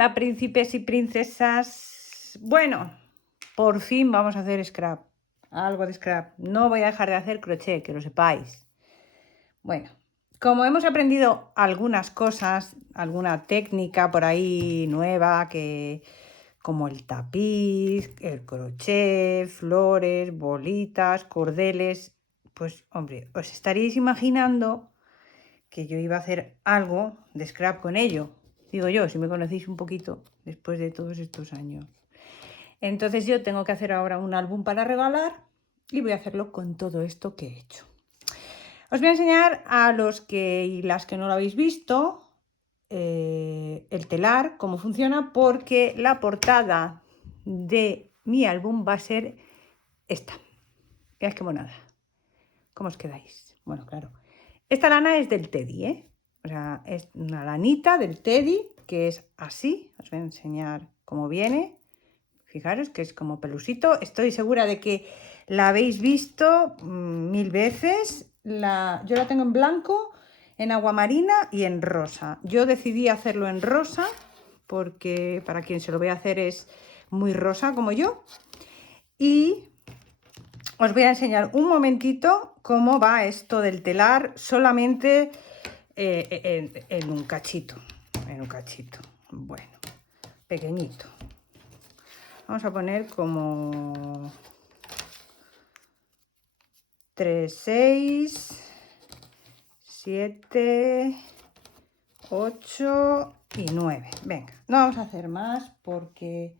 Hola, príncipes y princesas. Bueno, por fin vamos a hacer scrap. Algo de scrap. No voy a dejar de hacer crochet, que lo sepáis. Bueno, como hemos aprendido algunas cosas, alguna técnica por ahí nueva, como el tapiz, el crochet, flores, bolitas, cordeles, pues hombre, os estaríais imaginando que yo iba a hacer algo de scrap con ello. Digo yo, si me conocéis un poquito después de todos estos años. Entonces yo tengo que hacer ahora un álbum para regalar y voy a hacerlo con todo esto que he hecho. Os voy a enseñar a los que y las que no lo habéis visto el telar, cómo funciona, porque la portada de mi álbum va a ser esta. Mirad qué monada. ¿Cómo os quedáis? Bueno, claro. Esta lana es del Teddy, ¿eh? O sea, es una lanita del Teddy que es así. Os voy a enseñar cómo viene. Fijaros que es como pelusito. Estoy segura de que la habéis visto mil veces. Yo la tengo en blanco, en agua marina y en rosa. Yo decidí hacerlo en rosa porque para quien se lo voy a hacer es muy rosa como yo. Y os voy a enseñar un momentito cómo va esto del telar solamente en un cachito. En un cachito. Bueno, pequeñito. Vamos a poner como 3, 6, 7, 8 y 9. Venga, no vamos a hacer más porque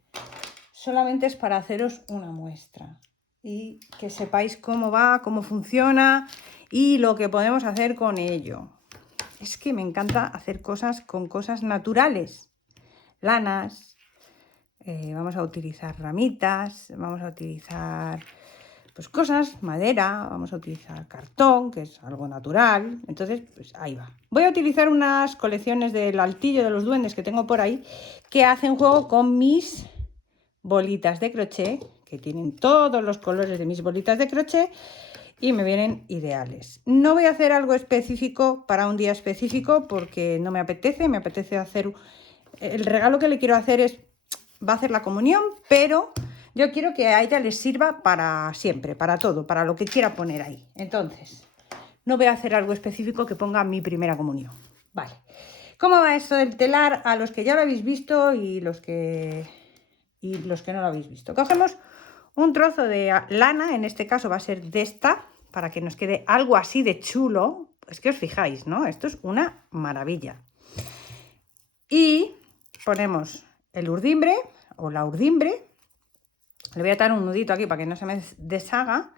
solamente es para haceros una muestra y que sepáis cómo va, cómo funciona y lo que podemos hacer con ello. Es que me encanta hacer cosas con cosas naturales, lanas, vamos a utilizar ramitas, vamos a utilizar pues cosas, madera, vamos a utilizar cartón, que es algo natural. Entonces, pues ahí va. Voy a utilizar unas colecciones del altillo de los duendes que tengo por ahí, que hacen juego con mis bolitas de crochet, que tienen todos los colores de mis bolitas de crochet y me vienen ideales. No voy a hacer algo específico para un día específico porque no me apetece hacer... El regalo que le quiero hacer va a hacer la comunión, pero yo quiero que a ella les sirva para siempre, para todo, para lo que quiera poner ahí. Entonces, no voy a hacer algo específico que ponga mi primera comunión. Vale. ¿Cómo va esto del telar? A los que ya lo habéis visto y los que no lo habéis visto. Cogemos un trozo de lana, en este caso va a ser de esta, para que nos quede algo así de chulo. Es que os fijáis, ¿no? Esto es una maravilla. Y ponemos el urdimbre o la urdimbre. Le voy a dar un nudito aquí para que no se me deshaga.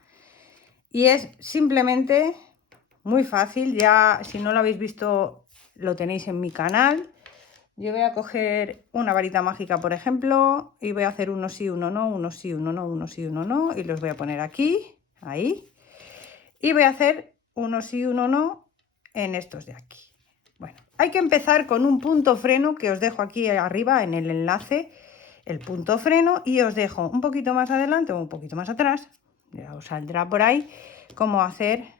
Y es simplemente muy fácil. Ya si no lo habéis visto, lo tenéis en mi canal. Yo voy a coger una varita mágica, por ejemplo, y voy a hacer uno sí, uno no, uno sí, uno no, uno sí, uno no, y los voy a poner aquí, ahí. Y voy a hacer uno sí, uno no en estos de aquí. Bueno, hay que empezar con un punto freno que os dejo aquí arriba en el enlace, el punto freno, y os dejo un poquito más adelante o un poquito más atrás, ya os saldrá por ahí cómo hacer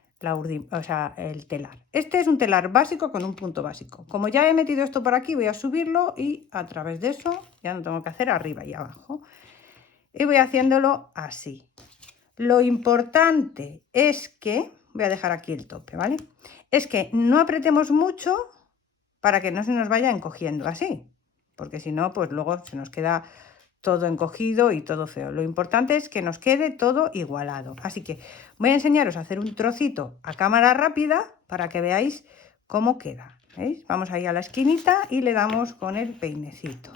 el telar. Este es un telar básico con un punto básico. Como ya he metido esto por aquí, voy a subirlo y a través de eso ya no tengo que hacer arriba y abajo. Y voy haciéndolo así. Lo importante es que, voy a dejar aquí el tope, ¿vale? Es que no apretemos mucho para que no se nos vaya encogiendo así, porque si no, pues luego se nos queda todo encogido y todo feo. Lo importante es que nos quede todo igualado. Así que voy a enseñaros a hacer un trocito a cámara rápida para que veáis cómo queda. ¿Veis? Vamos ahí a la esquinita y le damos con el peinecito.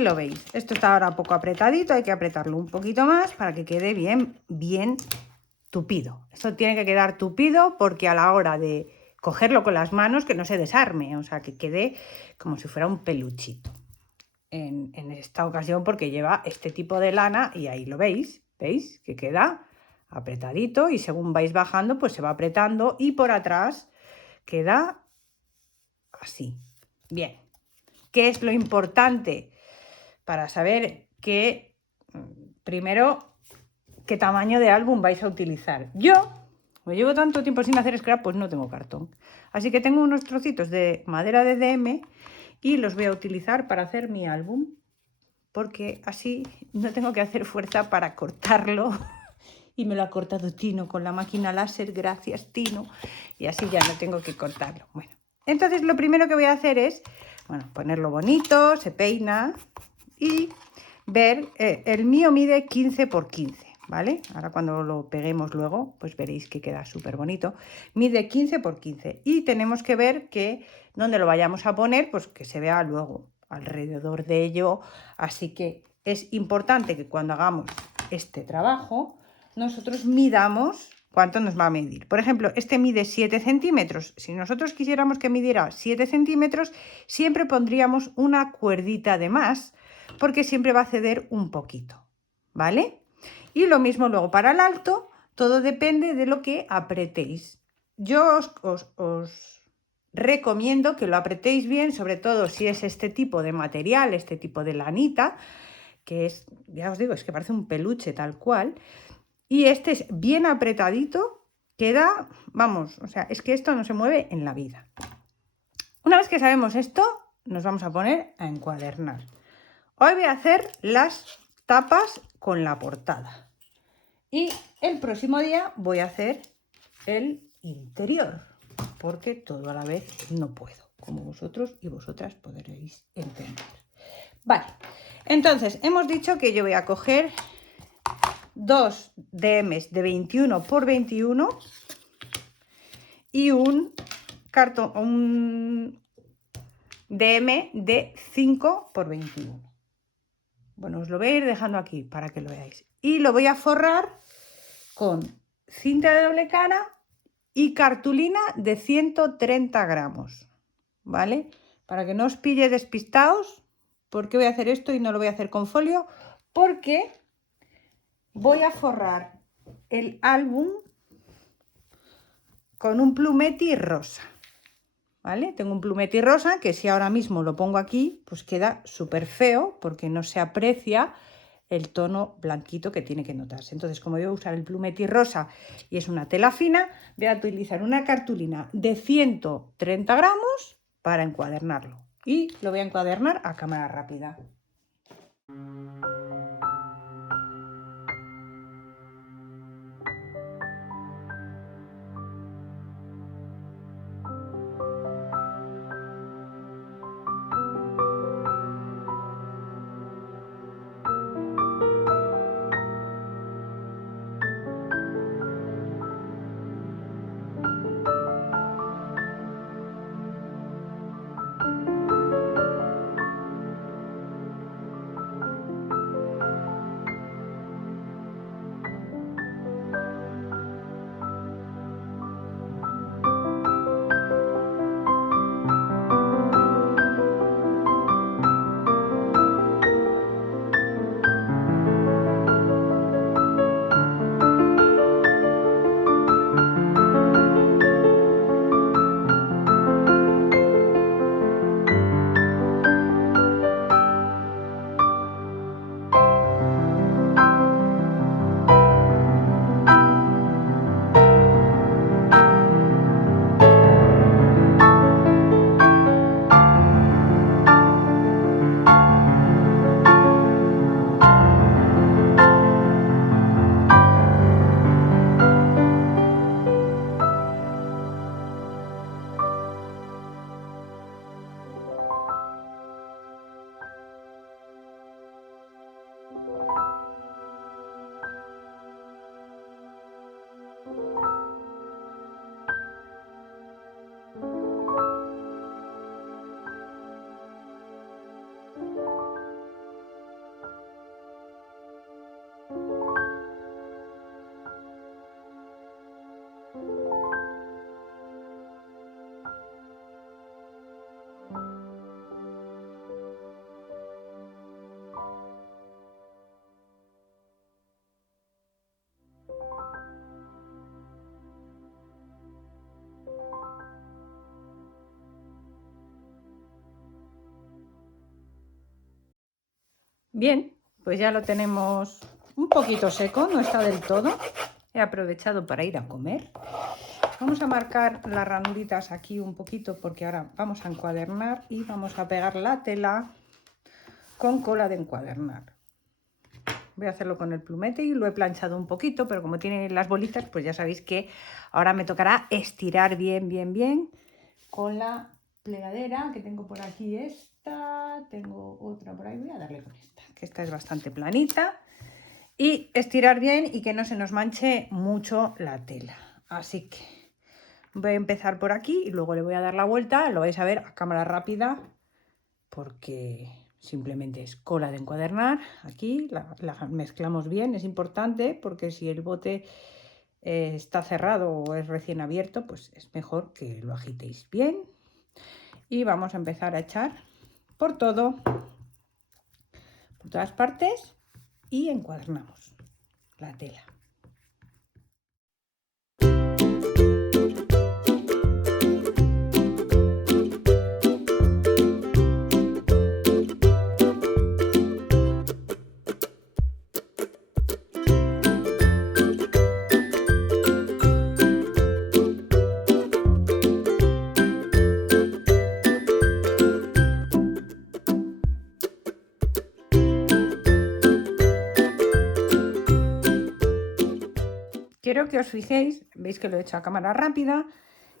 aquí lo veis. Esto está ahora un poco apretadito, hay que apretarlo un poquito más para que quede bien tupido. Esto tiene que quedar tupido porque a la hora de cogerlo con las manos que no se desarme, o sea, que quede como si fuera un peluchito. En esta ocasión porque lleva este tipo de lana y ahí lo veis, ¿veis? Que queda apretadito y según vais bajando pues se va apretando y por atrás queda así. Bien, ¿qué es lo importante para saber que primero qué tamaño de álbum vais a utilizar? Yo, como llevo tanto tiempo sin hacer scrap, pues no tengo cartón. Así que tengo unos trocitos de madera de DM y los voy a utilizar para hacer mi álbum, porque así no tengo que hacer fuerza para cortarlo. Y me lo ha cortado Tino con la máquina láser, gracias Tino, y así ya no tengo que cortarlo. Bueno, entonces lo primero que voy a hacer es, bueno, ponerlo bonito, se peina y ver, el mío mide 15 por 15, ¿vale? Ahora cuando lo peguemos luego, pues veréis que queda súper bonito. Mide 15 por 15 y tenemos que ver que donde lo vayamos a poner, pues que se vea luego alrededor de ello. Así que es importante que cuando hagamos este trabajo, nosotros midamos cuánto nos va a medir. Por ejemplo, este mide 7 centímetros. Si nosotros quisiéramos que midiera 7 centímetros, siempre pondríamos una cuerdita de más, porque siempre va a ceder un poquito, ¿vale? Y lo mismo luego para el alto, todo depende de lo que apretéis. Yo os recomiendo que lo apretéis bien, sobre todo si es este tipo de material, este tipo de lanita, que es, ya os digo, es que parece un peluche tal cual. Y este es bien apretadito, queda, vamos, o sea, es que esto no se mueve en la vida. Una vez que sabemos esto, nos vamos a poner a encuadernar. Hoy voy a hacer las tapas con la portada. Y el próximo día voy a hacer el interior, porque todo a la vez no puedo, como vosotros y vosotras podréis entender. Vale, entonces hemos dicho que yo voy a coger 2 DMs de 21 por 21 y un cartón, un DM de 5 por 21. Bueno, os lo voy a ir dejando aquí para que lo veáis. Y lo voy a forrar con cinta de doble cara y cartulina de 130 gramos, ¿vale? Para que no os pille despistados. ¿Por qué voy a hacer esto y no lo voy a hacer con folio? Porque voy a forrar el álbum con un plumeti rosa, ¿vale? Tengo un plumeti rosa que si ahora mismo lo pongo aquí, pues queda súper feo porque no se aprecia el tono blanquito que tiene que notarse. Entonces, como yo voy a usar el plumeti rosa y es una tela fina, voy a utilizar una cartulina de 130 gramos para encuadernarlo. Y lo voy a encuadernar a cámara rápida. Bien, pues ya lo tenemos un poquito seco, no está del todo. He aprovechado para ir a comer. Vamos a marcar las ranuritas aquí un poquito porque ahora vamos a encuadernar y vamos a pegar la tela con cola de encuadernar. Voy a hacerlo con el plumete y lo he planchado un poquito, pero como tiene las bolitas, pues ya sabéis que ahora me tocará estirar bien con la plegadera que tengo por aquí esta, tengo otra por ahí, voy a darle con esta, que esta es bastante planita, y estirar bien y que no se nos manche mucho la tela. Así que voy a empezar por aquí y luego le voy a dar la vuelta, lo vais a ver a cámara rápida porque simplemente es cola de encuadernar. Aquí la mezclamos bien, es importante porque si el bote está cerrado o es recién abierto, pues es mejor que lo agitéis bien. Y vamos a empezar a echar por todo, por todas partes, y encuadernamos la tela. Quiero que os fijéis, veis que lo he hecho a cámara rápida,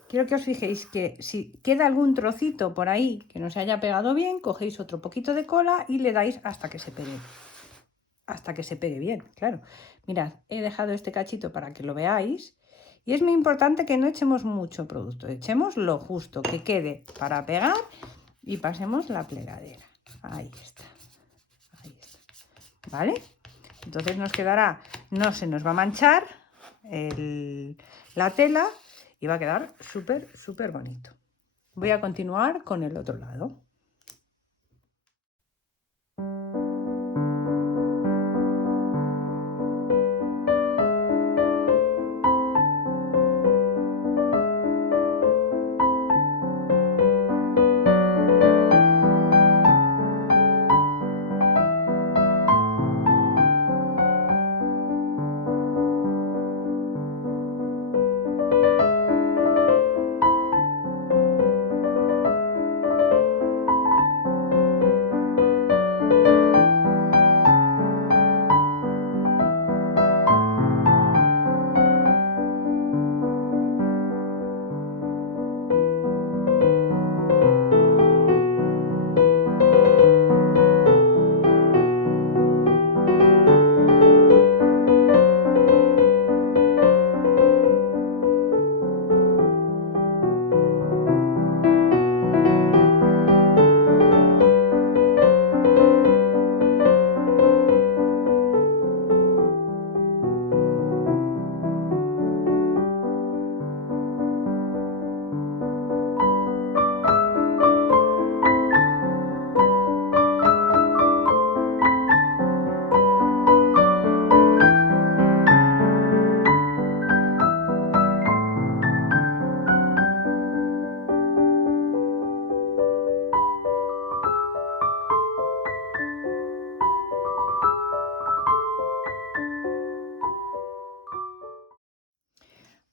quiero que os fijéis que si queda algún trocito por ahí que no se haya pegado bien, cogéis otro poquito de cola y le dais hasta que se pegue. Hasta que se pegue bien, claro. Mirad, he dejado este cachito para que lo veáis. Y es muy importante que no echemos mucho producto, echemos lo justo, que quede para pegar y pasemos la plegadera. Ahí está. Ahí está. ¿Vale? Entonces nos quedará, no se nos va a manchar la tela y va a quedar súper bonito. Voy a continuar con el otro lado.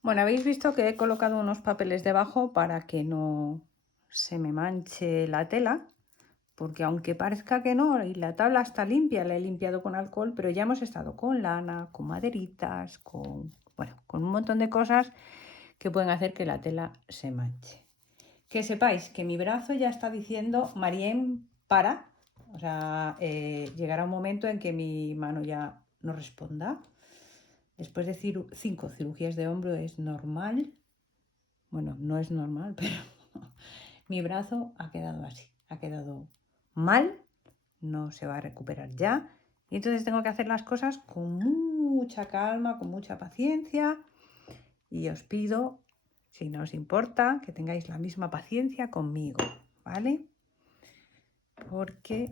Bueno, habéis visto que he colocado unos papeles debajo para que no se me manche la tela, porque aunque parezca que no, y la tabla está limpia, la he limpiado con alcohol, pero ya hemos estado con lana, con maderitas, con un montón de cosas que pueden hacer que la tela se manche. Que sepáis que mi brazo ya está diciendo, Mariem, para, o sea, llegará un momento en que mi mano ya no responda. Después de 5 cirugías de hombro es normal, bueno, no es normal, pero mi brazo ha quedado así, ha quedado mal, no se va a recuperar ya. Y entonces tengo que hacer las cosas con mucha calma, con mucha paciencia. Y os pido, si no os importa, que tengáis la misma paciencia conmigo, ¿vale? Porque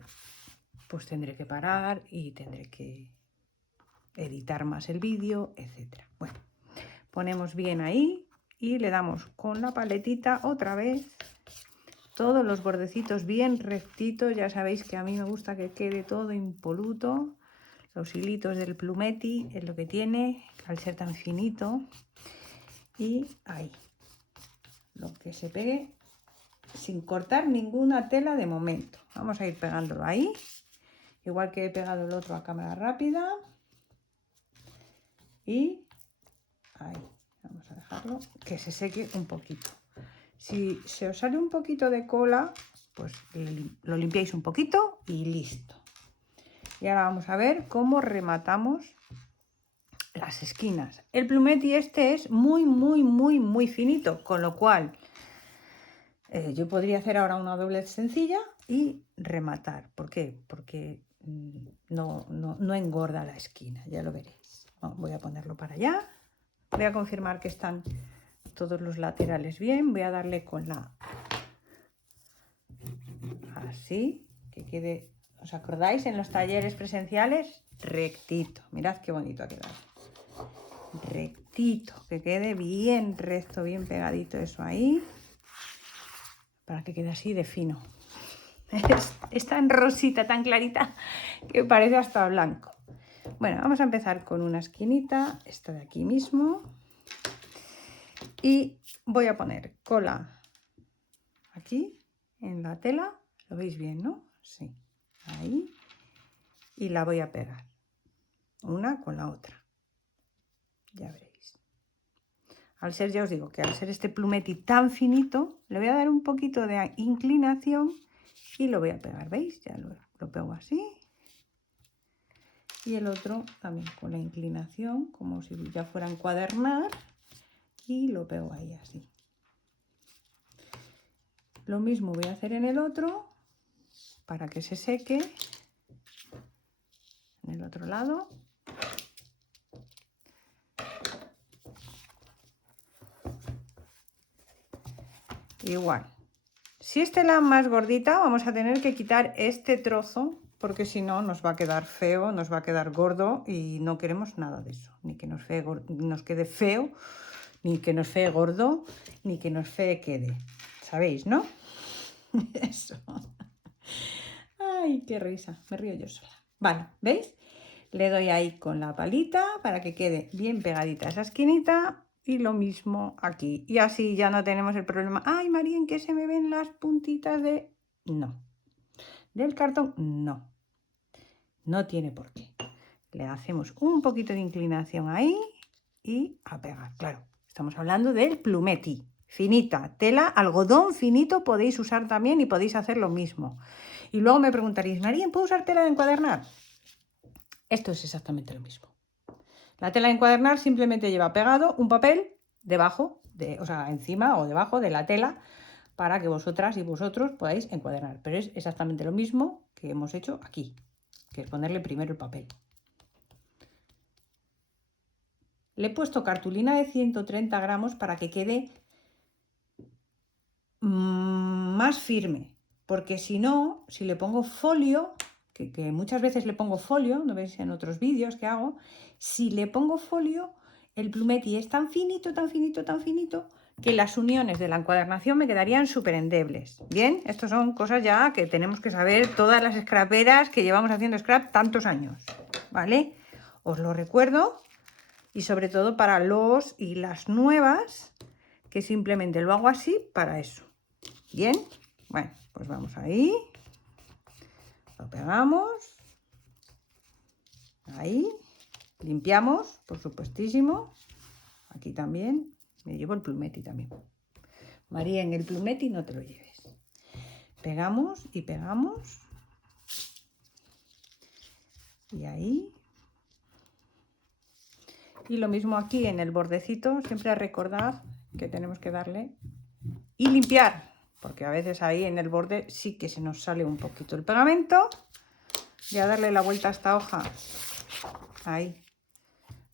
pues tendré que parar y tendré que editar más el vídeo, etcétera. Bueno, ponemos bien ahí y le damos con la paletita otra vez todos los bordecitos bien rectitos. Ya sabéis que a mí me gusta que quede todo impoluto. Los hilitos del Plumetti es lo que tiene, al ser tan finito. Y ahí, lo que se pegue sin cortar ninguna tela de momento. Vamos a ir pegándolo ahí, igual que he pegado el otro a cámara rápida. Y ahí, vamos a dejarlo que se seque un poquito. Si se os sale un poquito de cola, pues lo limpiáis un poquito y listo. Y ahora vamos a ver cómo rematamos las esquinas. El Plumetti este es muy finito, con lo cual yo podría hacer ahora una doblez sencilla y rematar. ¿Por qué? Porque no engorda la esquina, ya lo veréis. Voy a ponerlo para allá. Voy a confirmar que están todos los laterales bien. Voy a darle con la... así, que quede... ¿Os acordáis en los talleres presenciales? Rectito. Mirad qué bonito ha quedado. Rectito, que quede bien recto, bien pegadito eso ahí. Para que quede así de fino. Es tan rosita, tan clarita, que parece hasta blanco. Bueno, vamos a empezar con una esquinita, esta de aquí mismo. Y voy a poner cola aquí en la tela. ¿Lo veis bien, no? Sí. Ahí. Y la voy a pegar. Una con la otra. Ya veréis. Al ser, ya os digo, que al ser este Plumetti tan finito, le voy a dar un poquito de inclinación y lo voy a pegar. ¿Veis? Ya lo pego así. Y el otro también con la inclinación, como si ya fuera a encuadernar. Y lo pego ahí así. Lo mismo voy a hacer en el otro para que se seque. En el otro lado. Igual. Si es tela más gordita, vamos a tener que quitar este trozo, porque si no nos va a quedar feo, nos va a quedar gordo y no queremos nada de eso. Ni que nos quede feo, ni que nos fee gordo, ni que nos fee quede. ¿Sabéis, no? Eso. Ay, qué risa. Me río yo sola. Vale, ¿veis? Le doy ahí con la palita para que quede bien pegadita esa esquinita. Y lo mismo aquí. Y así ya no tenemos el problema. Ay, María, ¿en qué se me ven las puntitas de...? No. Del cartón, no. No tiene por qué. Le hacemos un poquito de inclinación ahí y a pegar. Claro, estamos hablando del Plumetti. Finita, tela, algodón finito podéis usar también y podéis hacer lo mismo. Y luego me preguntaréis, María, ¿puedo usar tela de encuadernar? Esto es exactamente lo mismo. La tela de encuadernar simplemente lleva pegado un papel debajo, o sea, encima o debajo de la tela para que vosotras y vosotros podáis encuadernar. Pero es exactamente lo mismo que hemos hecho aquí, que es ponerle primero el papel. Le he puesto cartulina de 130 gramos para que quede más firme, porque si no, si le pongo folio, que muchas veces le pongo folio, ¿no veis en otros vídeos que hago? Si le pongo folio, el Plumetti es tan finito, que las uniones de la encuadernación me quedarían súper endebles. Bien, estas son cosas ya que tenemos que saber todas las scraperas que llevamos haciendo scrap tantos años, ¿vale? Os lo recuerdo, y sobre todo para los y las nuevas, que simplemente lo hago así para eso. Bien, bueno, pues vamos ahí, lo pegamos, ahí, limpiamos, por supuestísimo, aquí también, me llevo el Plumetti también. María, en el Plumetti no te lo lleves. Pegamos y pegamos, y ahí. Y lo mismo aquí en el bordecito, siempre recordad que tenemos que darle y limpiar, porque a veces ahí en el borde sí que se nos sale un poquito el pegamento. Voy a darle la vuelta a esta hoja, ahí,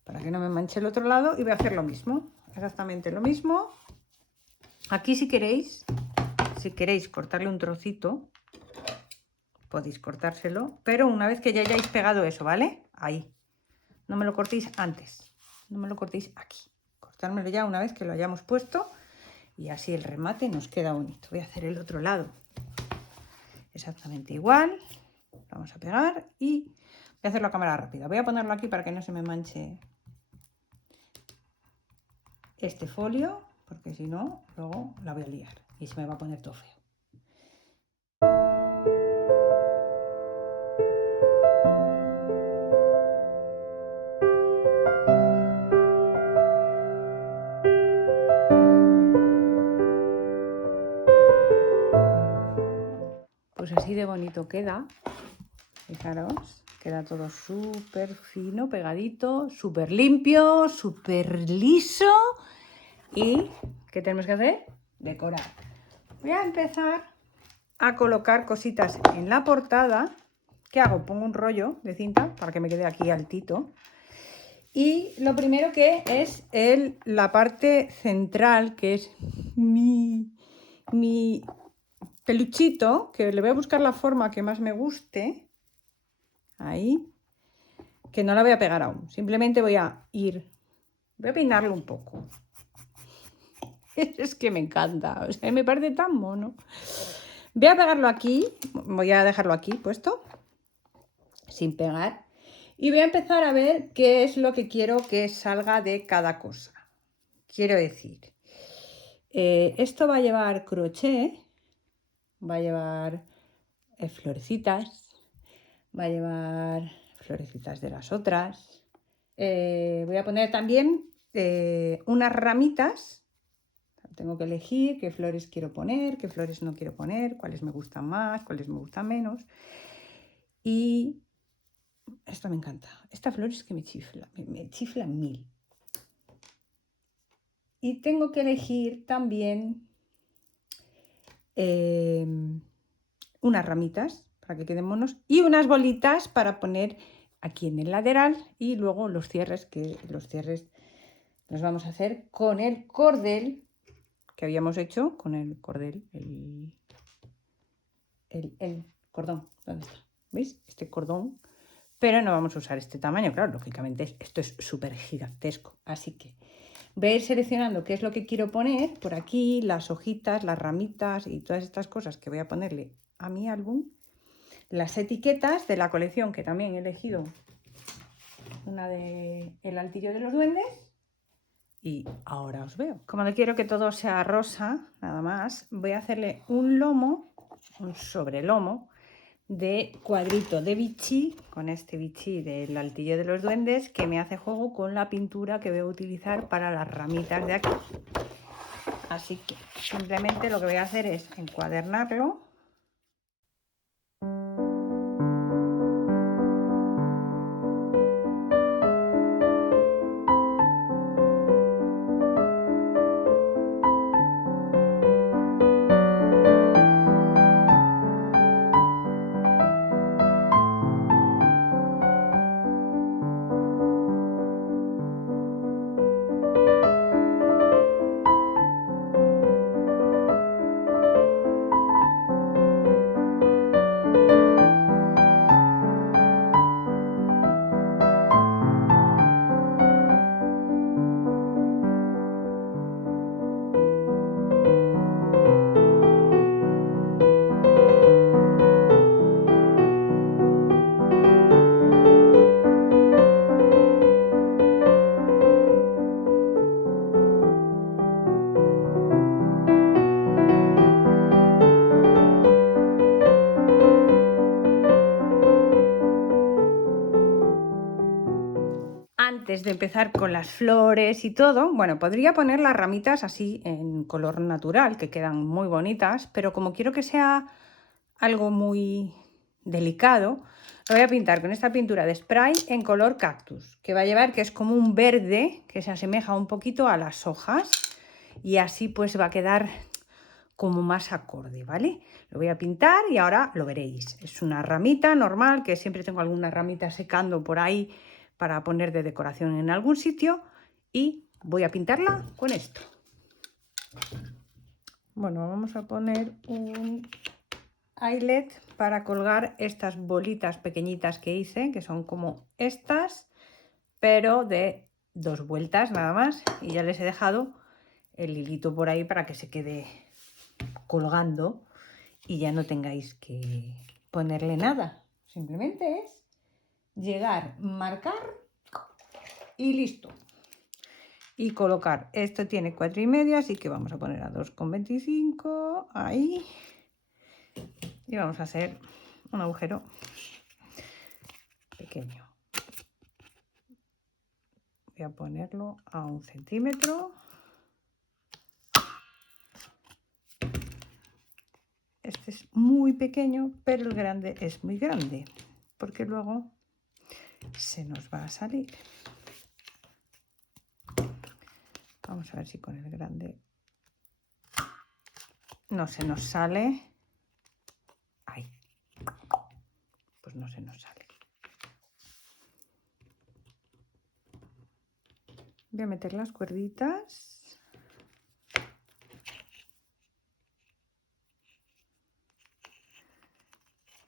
para que no me manche el otro lado, y voy a hacer lo mismo, exactamente lo mismo. Aquí si queréis cortarle un trocito, podéis cortárselo, pero una vez que ya hayáis pegado eso, ¿vale? Ahí, no me lo cortéis antes, no me lo cortéis aquí, cortármelo ya una vez que lo hayamos puesto. y así el remate nos queda bonito. Voy a hacer el otro lado exactamente igual. Vamos a pegar y voy a hacerlo a cámara rápida. Voy a ponerlo aquí para que no se me manche este folio, porque si no, luego la voy a liar y se me va a poner todo feo. Pues así de bonito queda. Fijaros, queda todo súper fino, pegadito, súper limpio, súper liso. ¿Y qué tenemos que hacer? Decorar. Voy a empezar a colocar cositas en la portada. ¿Qué hago? Pongo un rollo de cinta para que me quede aquí altito. Y lo primero que es la parte central, que es mi peluchito, que le voy a buscar la forma que más me guste. Ahí. Que no la voy a pegar aún. Simplemente voy a peinarlo un poco. Es que me encanta. O sea, me parece tan mono. Voy a pegarlo aquí. Voy a dejarlo aquí puesto. Sin pegar. Y voy a empezar a ver qué es lo que quiero que salga de cada cosa. Quiero decir, esto va a llevar crochet, va a llevar florecitas, va a llevar florecitas de las otras. Voy a poner también unas ramitas. Tengo que elegir qué flores quiero poner, qué flores no quiero poner, cuáles me gustan más, cuáles me gustan menos. Y esto me encanta. Esta flor es que me chifla mil. Y tengo que elegir también unas ramitas para que queden monos y unas bolitas para poner aquí en el lateral, y luego los cierres, que los cierres los vamos a hacer con el cordel que habíamos hecho, con el cordel, el cordón. ¿Dónde está? ¿Veis? Este cordón. Pero no vamos a usar este tamaño, claro, lógicamente esto es súper gigantesco. Así que voy a ir seleccionando qué es lo que quiero poner por aquí, las hojitas, las ramitas y todas estas cosas que voy a ponerle a mi álbum. Las etiquetas de la colección, que también he elegido una de El altillo de los duendes. Y ahora os veo. Como no quiero que todo sea rosa, nada más, voy a hacerle un lomo, un sobrelomo de cuadrito de bichí, con este bichí del altillo de los duendes, que me hace juego con la pintura que voy a utilizar para las ramitas de aquí. Así que simplemente lo que voy a hacer es encuadernarlo. Antes de empezar con las flores y todo, bueno, podría poner las ramitas así en color natural, que quedan muy bonitas, pero como quiero que sea algo muy delicado, lo voy a pintar con esta pintura de spray en color cactus, que va a llevar, que es como un verde que se asemeja un poquito a las hojas, y así pues va a quedar como más acorde, ¿vale? Lo voy a pintar y ahora lo veréis. Es una ramita normal, que siempre tengo alguna ramita secando por ahí para poner de decoración en algún sitio, y voy a pintarla con esto. Bueno, vamos a poner un eyelet para colgar estas bolitas pequeñitas que hice, que son como estas, pero de 2 vueltas nada más, y ya les he dejado el hilito por ahí para que se quede colgando y ya no tengáis que ponerle nada. Simplemente es llegar, marcar y listo. Y colocar, esto tiene 4,5, así que vamos a poner a 2,25 ahí y vamos a hacer un agujero pequeño. Voy a ponerlo a 1 centímetro. Este es muy pequeño, pero el grande es muy grande, porque luego se nos va a salir. Vamos a ver si con el grande no se nos sale. Ahí. Pues no se nos sale. Voy a meter las cuerditas.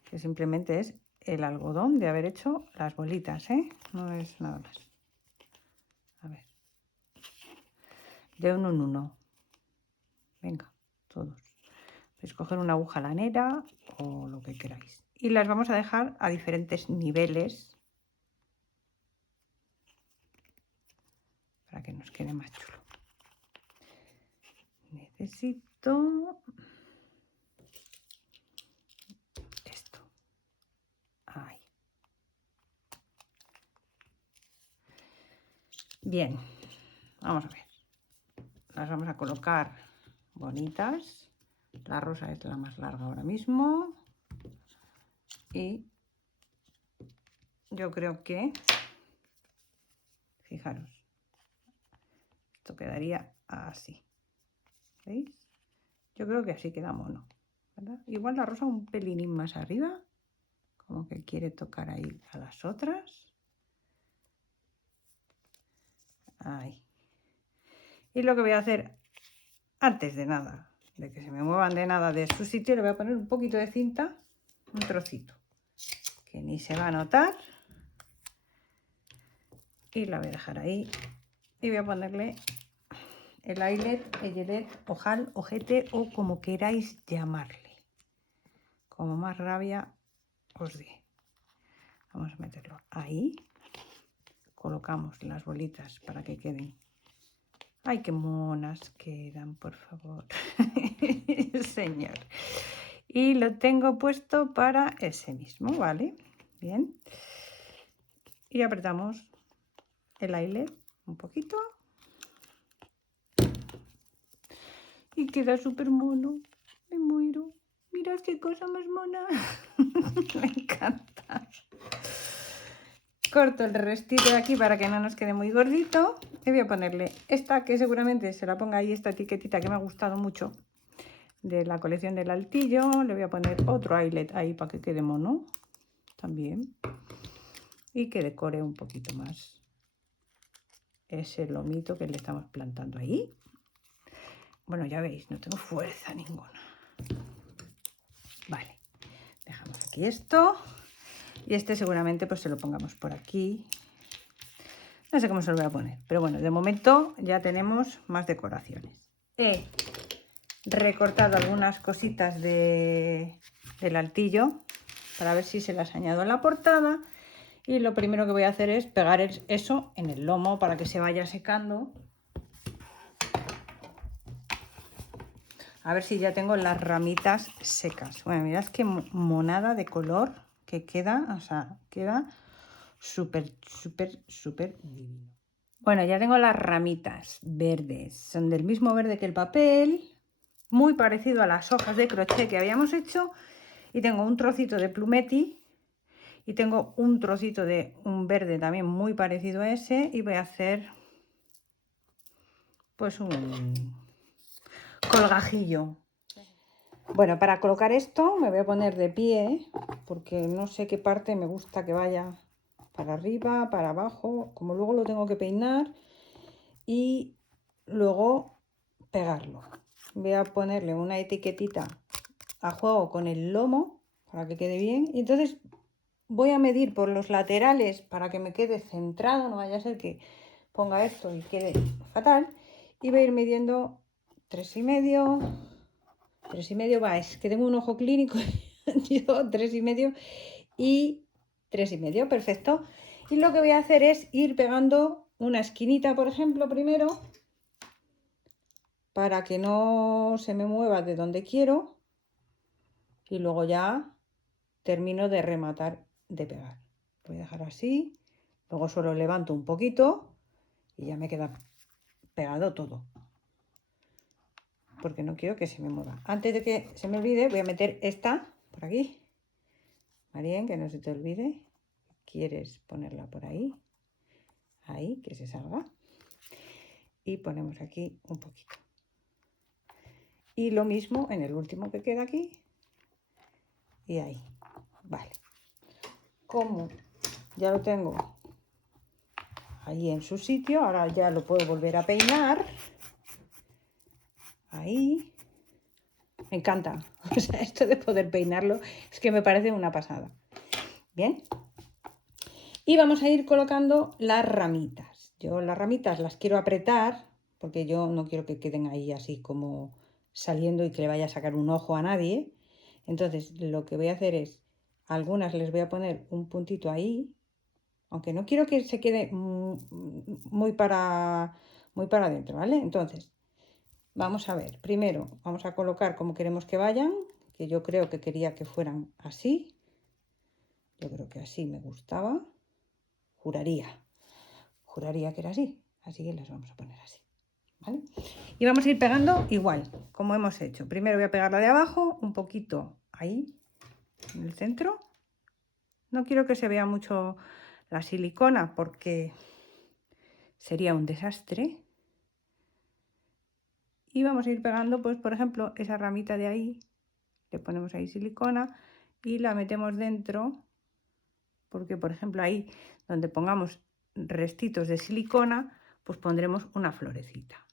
Que simplemente es el algodón de haber hecho las bolitas, ¿eh? No es nada más. A ver. De uno en uno. Venga, todos. Podéis coger una aguja lanera o lo que queráis. Y las vamos a dejar a diferentes niveles para que nos quede más chulo. Necesito esto. Ahí. Bien, vamos a ver. Las vamos a colocar bonitas. La rosa es la más larga ahora mismo. Y yo creo que, fijaros, esto quedaría así. ¿Veis? Yo creo que así queda mono, ¿verdad? Igual la rosa un pelín más arriba, como que quiere tocar ahí a las otras. Ahí. Y lo que voy a hacer, antes de nada, de que se me muevan de nada de su sitio, le voy a poner un poquito de cinta, un trocito, que ni se va a notar. Y la voy a dejar ahí. Y voy a ponerle el eyelet, ojal, ojete o como queráis llamarle. Como más rabia os dé. Vamos a meterlo ahí. Colocamos las bolitas para que queden. ¡Ay, qué monas quedan, por favor! Señor. Y lo tengo puesto para ese mismo, ¿vale? Bien. Y apretamos el eyelet un poquito. Y queda súper mono. Me muero. Mirad qué cosa más mona. Me encanta. Corto el restito de aquí para que no nos quede muy gordito. Y voy a ponerle esta, que seguramente se la ponga ahí, esta etiquetita que me ha gustado mucho, de la colección del altillo. Le voy a poner otro eyelet ahí para que quede mono también. Y que decore un poquito más ese lomito que le estamos plantando ahí. Bueno, ya veis, no tengo fuerza ninguna. Vale, dejamos aquí esto. Y este seguramente pues se lo pongamos por aquí. No sé cómo se lo voy a poner, pero bueno, de momento ya tenemos más decoraciones. He recortado algunas cositas del altillo para ver si se las añado a la portada. Y lo primero que voy a hacer es pegar eso en el lomo para que se vaya secando. A ver si ya tengo las ramitas secas. Bueno, mirad qué monada de color que queda. O sea, queda súper, súper, súper divino. Bueno, ya tengo las ramitas verdes. Son del mismo verde que el papel. Muy parecido a las hojas de crochet que habíamos hecho. Y tengo un trocito de plumetti. Y tengo un trocito de un verde también muy parecido a ese. Y voy a hacer pues un colgajillo. Bueno, para colocar esto me voy a poner de pie, porque no sé qué parte me gusta que vaya para arriba, para abajo, como luego lo tengo que peinar y luego pegarlo. Voy a ponerle una etiquetita a juego con el lomo para que quede bien. Y entonces voy a medir por los laterales para que me quede centrado, no vaya a ser que ponga esto y quede fatal. y voy a ir midiendo 3,5. 3,5 va, es que tengo un ojo clínico, yo 3,5 y 3,5, perfecto. Y lo que voy a hacer es ir pegando una esquinita, por ejemplo, primero, para que no se me mueva de donde quiero, y luego ya termino de rematar de pegar. Voy a dejar así, luego solo levanto un poquito y ya me queda pegado todo, porque no quiero que se me mueva. Antes de que se me olvide, voy a meter esta por aquí. Marien, que no se te olvide, quieres ponerla por ahí, ahí, que se salga, y ponemos aquí un poquito. Y lo mismo en el último que queda aquí y ahí. Vale, como ya lo tengo ahí en su sitio, ahora ya lo puedo volver a peinar. Ahí. Me encanta. O sea, esto de poder peinarlo es que me parece una pasada. Bien. Y vamos a ir colocando las ramitas. Yo las ramitas las quiero apretar porque yo no quiero que queden ahí así como saliendo y que le vaya a sacar un ojo a nadie. Entonces lo que voy a hacer es, algunas les voy a poner un puntito ahí, aunque no quiero que se quede muy para adentro, ¿vale? Entonces vamos a ver, primero vamos a colocar como queremos que vayan, que yo creo que quería que fueran así. Yo creo que así me gustaba. Juraría que era así. Así que las vamos a poner así, ¿vale? Y vamos a ir pegando igual, como hemos hecho. Primero voy a pegar la de abajo, un poquito ahí, en el centro. No quiero que se vea mucho la silicona porque sería un desastre. Y vamos a ir pegando, pues por ejemplo, esa ramita de ahí, le ponemos ahí silicona y la metemos dentro, porque por ejemplo ahí donde pongamos restitos de silicona, pues pondremos una florecita.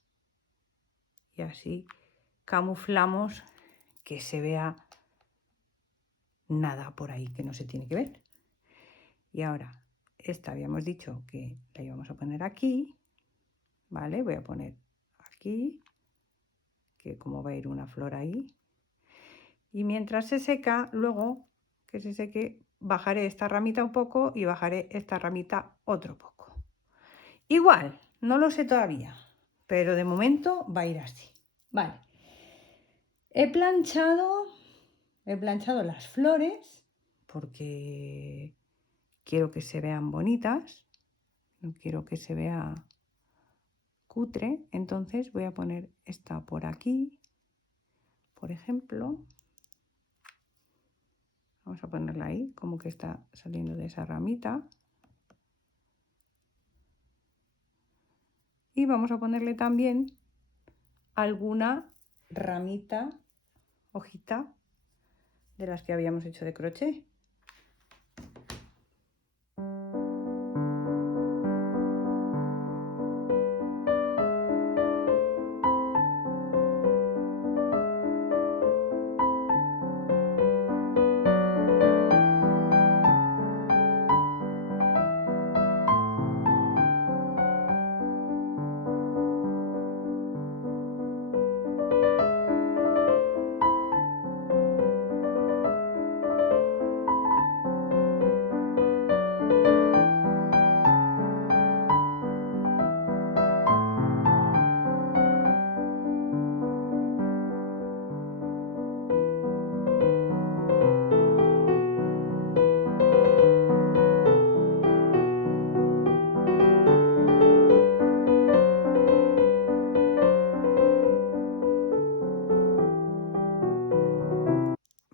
Y así camuflamos que se vea nada por ahí que no se tiene que ver. Y ahora, esta habíamos dicho que la íbamos a poner aquí, ¿vale? Voy a poner aquí, que como va a ir una flor ahí. Y mientras se seca, luego que se seque, bajaré esta ramita un poco y bajaré esta ramita otro poco. Igual, no lo sé todavía, pero de momento va a ir así. Vale. He planchado las flores porque quiero que se vean bonitas, no quiero que se vea cutre, entonces voy a poner esta por aquí, por ejemplo. Vamos a ponerla ahí, como que está saliendo de esa ramita. Y vamos a ponerle también alguna ramita, hojita, de las que habíamos hecho de crochet.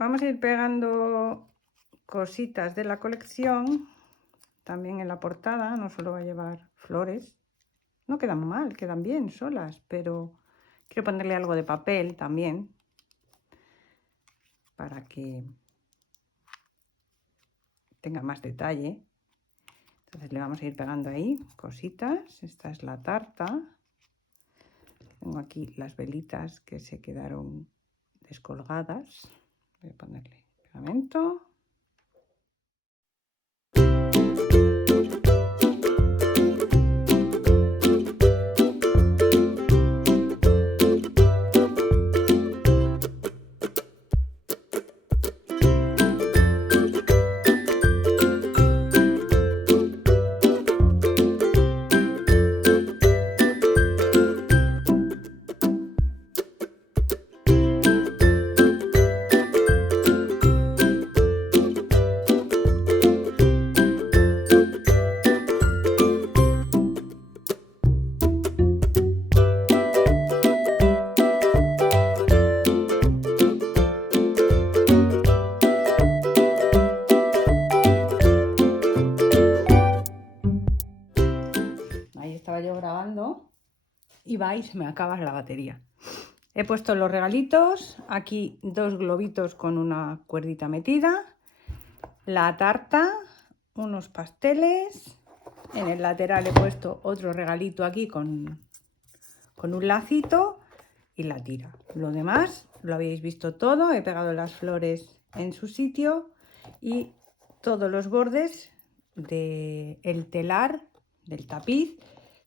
Vamos a ir pegando cositas de la colección también en la portada, no solo va a llevar flores. No quedan mal, quedan bien solas, pero quiero ponerle algo de papel también para que tenga más detalle. Entonces le vamos a ir pegando ahí cositas. Esta es la tarta. Tengo aquí las velitas que se quedaron descolgadas. Voy a ponerle pegamento. va y se me acaba la batería. He puesto los regalitos, aquí 2 globitos con una cuerdita metida, la tarta, unos pasteles, en el lateral he puesto otro regalito aquí con un lacito y la tira. Lo demás lo habéis visto todo, he pegado las flores en su sitio y todos los bordes del telar, del tapiz,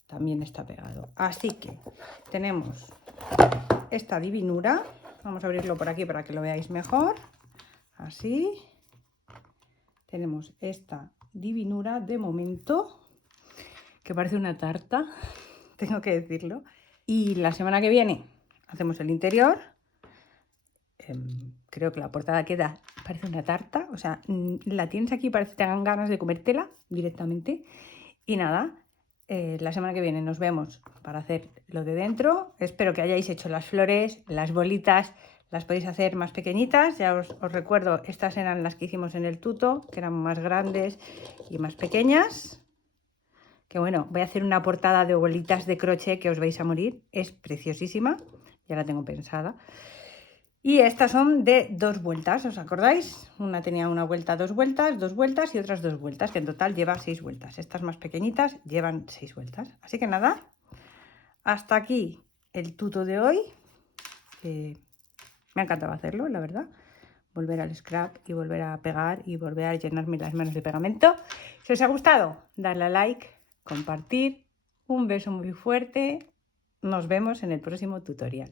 también está pegado. Así que tenemos esta divinura, vamos a abrirlo por aquí para que lo veáis mejor, así. Tenemos esta divinura de momento, que parece una tarta, tengo que decirlo. Y la semana que viene hacemos el interior. Creo que la portada queda, parece una tarta, o sea, la tienes aquí, parece que te hagan ganas de comértela directamente. Y nada, la semana que viene nos vemos para hacer lo de dentro. Espero que hayáis hecho las flores, las bolitas, las podéis hacer más pequeñitas. Ya os recuerdo, estas eran las que hicimos en el tuto, que eran más grandes y más pequeñas. Que bueno, voy a hacer una portada de bolitas de crochet que os vais a morir. Es preciosísima, ya la tengo pensada. Y estas son de 2 vueltas, ¿os acordáis? Una tenía una vuelta, 2 vueltas y otras 2 vueltas, que en total lleva 6 vueltas. Estas más pequeñitas llevan 6 vueltas. Así que nada, hasta aquí el tuto de hoy. Me ha encantado hacerlo, la verdad. Volver al scrap y volver a pegar y volver a llenarme las manos de pegamento. Si os ha gustado, darle a like, compartir. Un beso muy fuerte. Nos vemos en el próximo tutorial.